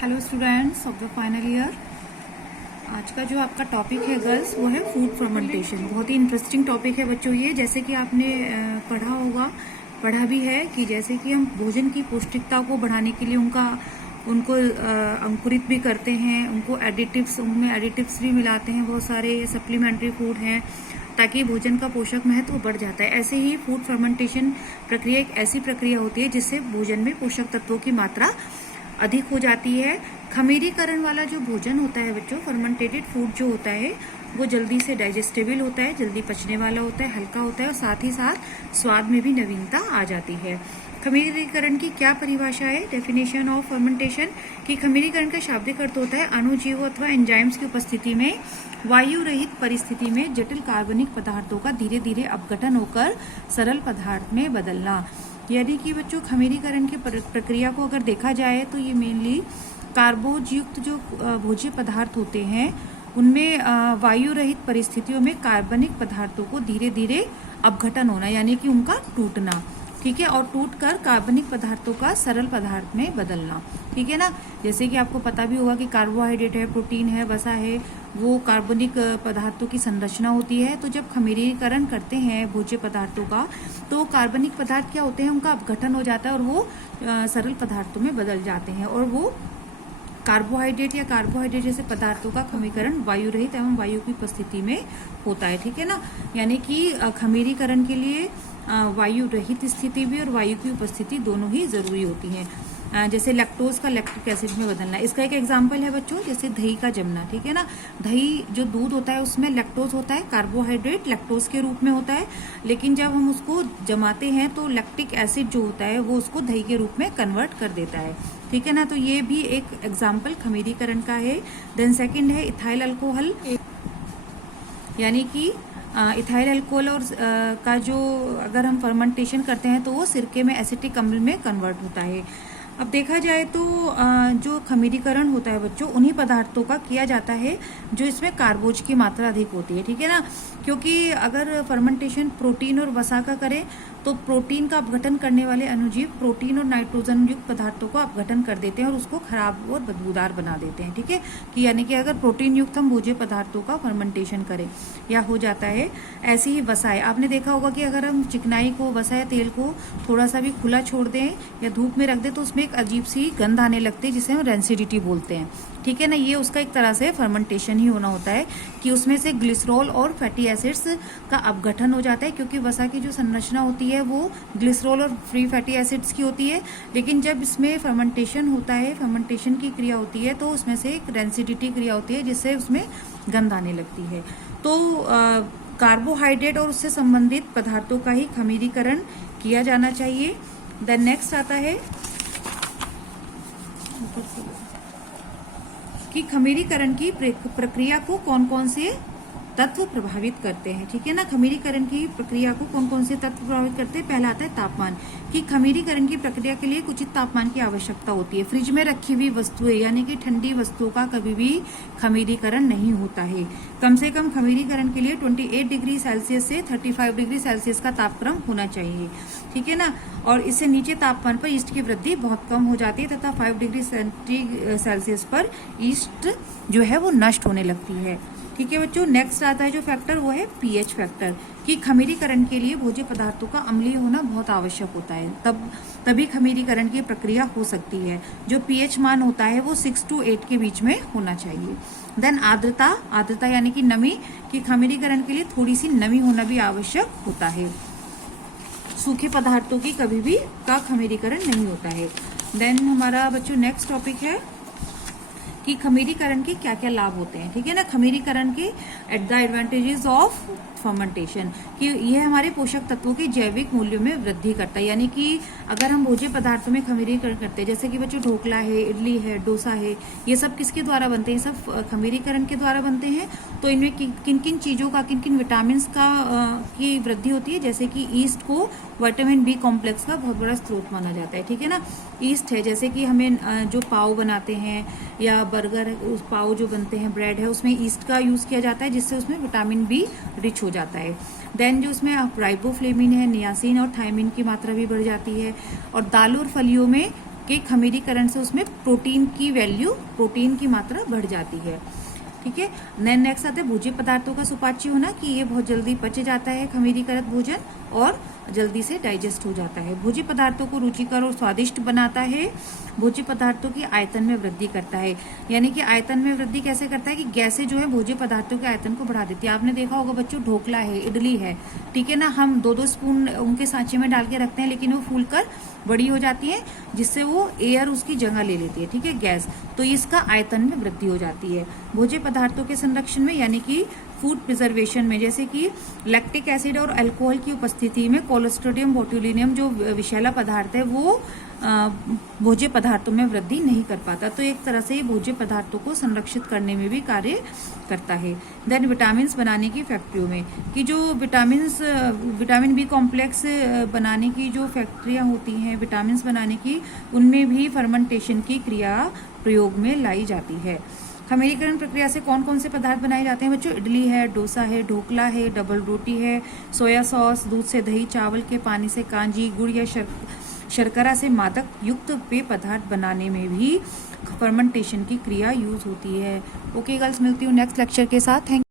Hello students of the final year. आज का जो आपका टॉपिक है गर्ल्स वो है फूड फर्मेंटेशन। बहुत ही इंटरेस्टिंग टॉपिक है बच्चों ये। जैसे कि आपने पढ़ा भी है कि जैसे कि हम भोजन की पौष्टिकता को बढ़ाने के लिए उनको अंकुरित भी करते हैं, उनमें एडिटिव्स भी मिलाते हैं, बहुत सारे सप्लीमेंट्री फूड हैं ताकि भोजन का पोषक महत्व बढ़ जाता है। ऐसे ही फूड फर्मेंटेशन प्रक्रिया एक ऐसी प्रक्रिया होती है जिससे भोजन में पोषक तत्वों की मात्रा अधिक हो जाती है। खमीरीकरण वाला जो भोजन होता है बच्चों, फर्मेंटेटेड फूड जो होता है वो जल्दी से डाइजेस्टेबल होता है, जल्दी पचने वाला होता है, हल्का होता है और साथ ही साथ स्वाद में भी नवीनता आ जाती है। खमीरीकरण की क्या परिभाषा है? डेफिनेशन ऑफ फर्मेंटेशन की खमीरीकरण का शाब्दिक अर्थ होता है अणुजीवों अथवा एंजाइम्स की उपस्थिति में वायु रहित परिस्थिति में जटिल कार्बनिक पदार्थों का धीरे धीरे अपघटन होकर सरल पदार्थ में बदलना। यानी कि बच्चों खमीरीकरण की प्रक्रिया को अगर देखा जाए तो ये मेनली कार्बोज युक्त जो भोज्य पदार्थ होते हैं उनमें वायु रहित परिस्थितियों में कार्बनिक पदार्थों को धीरे धीरे अपघटन होना, यानी कि उनका टूटना, ठीक है, और टूटकर कार्बनिक पदार्थों का सरल पदार्थ में बदलना, ठीक है ना। जैसे कि आपको पता भी होगा कि कार्बोहाइड्रेट है, प्रोटीन है, वसा है, वो कार्बनिक पदार्थों की संरचना होती है। तो जब खमीरीकरण करते हैं भोज्य पदार्थों का तो कार्बनिक पदार्थ क्या होते हैं, उनका अपघटन हो जाता है और वो सरल पदार्थों में बदल जाते हैं और वो कार्बोहाइड्रेट जैसे पदार्थों का खमीकरण वायु रहित एवं वायु की उपस्थिति में होता है, ठीक है ना। यानी कि खमीरीकरण के लिए वायु रहित स्थिति भी और वायु की उपस्थिति दोनों ही जरूरी होती है। जैसे लैक्टोज का लैक्टिक एसिड में बदलना, इसका एक एग्जांपल है बच्चों, जैसे दही का जमना, ठीक है ना। दही जो दूध होता है उसमें लैक्टोज होता है, कार्बोहाइड्रेट लैक्टोज के रूप में होता है, लेकिन जब हम उसको जमाते हैं तो लैक्टिक एसिड जो होता है वो उसको दही के रूप में कन्वर्ट कर देता है, ठीक है ना। तो ये भी एक एग्जाम्पल खमीरीकरण का है। देन सेकेंड है इथाइल अल्कोहल, यानी कि इथाइल अल्कोहल और का जो अगर हम फर्मेंटेशन करते हैं तो वो सिरके में एसिटिक अम्ल में कन्वर्ट होता है। अब देखा जाए तो जो खमीरीकरण होता है बच्चों उन्हीं पदार्थों का किया जाता है जो इसमें कार्बोज की मात्रा अधिक होती है, ठीक है ना। क्योंकि अगर फर्मेंटेशन प्रोटीन और वसा का करें तो प्रोटीन का अपघटन करने वाले अणुजीव प्रोटीन और नाइट्रोजन युक्त पदार्थों को अपघटन कर देते हैं और उसको खराब और बदबूदार बना देते हैं, ठीक है। कि यानी कि अगर प्रोटीन युक्त हम भोज्य पदार्थों का फर्मेंटेशन करें या हो जाता है। ऐसे ही वसा है, आपने देखा होगा कि अगर हम चिकनाई को, वसा या तेल को थोड़ा सा भी खुला छोड़ दें या धूप में रख दें तो उसमें एक अजीब सी गंध आने लगती है जिसे हम रेंसिडिटी बोलते हैं, ठीक है ना। ये उसका एक तरह से फर्मेंटेशन ही होना होता है कि उसमें से ग्लिसरॉल और फैटी एसिड्स का अपघटन हो जाता है, क्योंकि वसा की जो संरचना होती है वो ग्लिसरॉल और फ्री फैटी एसिड्स की होती है। लेकिन जब इसमें फर्मेंटेशन होता है, फर्मेंटेशन की क्रिया होती है तो उसमें से एक रेंसिडिटी क्रिया होती है जिससे उसमें गंध आने लगती है। तो कार्बोहाइड्रेट और उससे संबंधित पदार्थों का ही खमीरीकरण किया जाना चाहिए। देन नेक्स्ट आता है कि खमीरीकरण की प्रक्रिया को कौन कौन से तत्व प्रभावित करते हैं, ठीक है ना। खमीरीकरण की प्रक्रिया को कौन कौन से तत्व प्रभावित करते हैं? पहला आता है तापमान, कि खमीरीकरण की प्रक्रिया के लिए उचित तापमान की आवश्यकता होती है। फ्रिज में रखी हुई वस्तुएं यानी कि ठंडी वस्तुओं का कभी भी खमीरीकरण नहीं होता है। कम से कम खमीरीकरण के लिए 28 डिग्री सेल्सियस से 35 डिग्री सेल्सियस का तापक्रम होना चाहिए, ठीक है ना। और इससे नीचे तापमान पर ईस्ट की वृद्धि बहुत कम हो जाती है तथा 5 डिग्री सेल्सियस पर ईस्ट जो है वो नष्ट होने लगती है, ठीक है बच्चों। नेक्स्ट आता है जो फैक्टर वो है पीएच फैक्टर, कि खमीरीकरण के लिए भोज्य पदार्थों का अम्लीय होना बहुत आवश्यक होता है, तभी खमीरीकरण की प्रक्रिया हो सकती है। जो पीएच मान होता है वो 6 to 8 के बीच में होना चाहिए। देन आर्द्रता यानी कि नमी, कि खमीरीकरण के लिए थोड़ी सी नमी होना भी आवश्यक होता है। सूखे पदार्थों की कभी भी का खमीरीकरण नहीं होता है। देन हमारा बच्चों नेक्स्ट टॉपिक है कि खमीरीकरण के क्या क्या लाभ होते हैं, ठीक है ना। खमीरीकरण के द एडवांटेजेस ऑफ फर्मेंटेशन, कि यह हमारे पोषक तत्वों के जैविक मूल्यों में वृद्धि करता है। यानी कि अगर हम भोज्य पदार्थों में खमीरीकरण करते हैं, जैसे कि बच्चों ढोकला है, इडली है, डोसा है, ये सब किसके द्वारा बनते हैं? सब खमीरीकरण के द्वारा बनते हैं। तो इनमें किन किन चीजों का, किन किन विटामिन का की वृद्धि होती है? जैसे कि ईस्ट को विटामिन बी कॉम्प्लेक्स का बहुत बड़ा स्रोत माना जाता है, ठीक है ना। ईस्ट है, जैसे कि हमें जो पाव बनाते हैं या बर्गर, उस पाव जो बनते हैं, ब्रेड है, उसमें ईस्ट का यूज किया जाता है जिससे उसमें विटामिन बी रिच हो जाता है। देन जो उसमें राइबोफ्लेविन है, नियासिन और थायमिन की मात्रा भी बढ़ जाती है। और दालों और फलियों में कि खमीरीकरण से उसमें प्रोटीन की मात्रा बढ़ जाती है। ठीक है, नेक्स्ट आता है भोज्य पदार्थों का सुपाच्य होना, कि ये बहुत जल्दी पच जाता है खमीरीकृत भोजन और जल्दी से डाइजेस्ट हो जाता है। भोज्य पदार्थों को रुचिकर और स्वादिष्ट बनाता है। भोज्य पदार्थों की आयतन में वृद्धि करता है, यानी कि आयतन में वृद्धि कैसे करता है कि गैसें जो है भोज्य पदार्थों के आयतन को बढ़ा देती है। आपने देखा होगा बच्चों, ढोकला है, इडली है, ठीक है ना, हम 2-2 स्पून उनके सांचे में डाल के रखते हैं, लेकिन वो फूलकर बड़ी हो जाती है, जिससे वो एयर उसकी जगह ले लेती है, ठीक है, गैस, तो इसका आयतन में वृद्धि हो जाती है। भोज्य पदार्थों के संरक्षण में, यानी कि फूड प्रिजर्वेशन में, जैसे कि लैक्टिक एसिड और अल्कोहल की उपस्थिति में कोलोस्ट्रिडियम बोट्यूलिनियम जो विषैला पदार्थ है वो भोज्य पदार्थों में वृद्धि नहीं कर पाता, तो एक तरह से ये भोज्य पदार्थों को संरक्षित करने में भी कार्य करता है। देन विटामिन बनाने की फैक्ट्रियों में, कि जो विटामिन बी कॉम्प्लेक्स बनाने की जो फैक्ट्रियां होती हैं विटामिन बनाने की, उनमें भी फर्मेंटेशन की क्रिया प्रयोग में लाई जाती है। खमीरीकरण प्रक्रिया से कौन कौन से पदार्थ बनाए जाते हैं बच्चों? इडली है, डोसा है, ढोकला है, डबल रोटी है, सोया सॉस, दूध से दही, चावल के पानी से कांजी, गुड़ या शर्करा से मादक युक्त पेय पदार्थ बनाने में भी फर्मेंटेशन की क्रिया यूज होती है। ओके गर्ल्स, मिलती हूँ नेक्स्ट लेक्चर के साथ। थैंक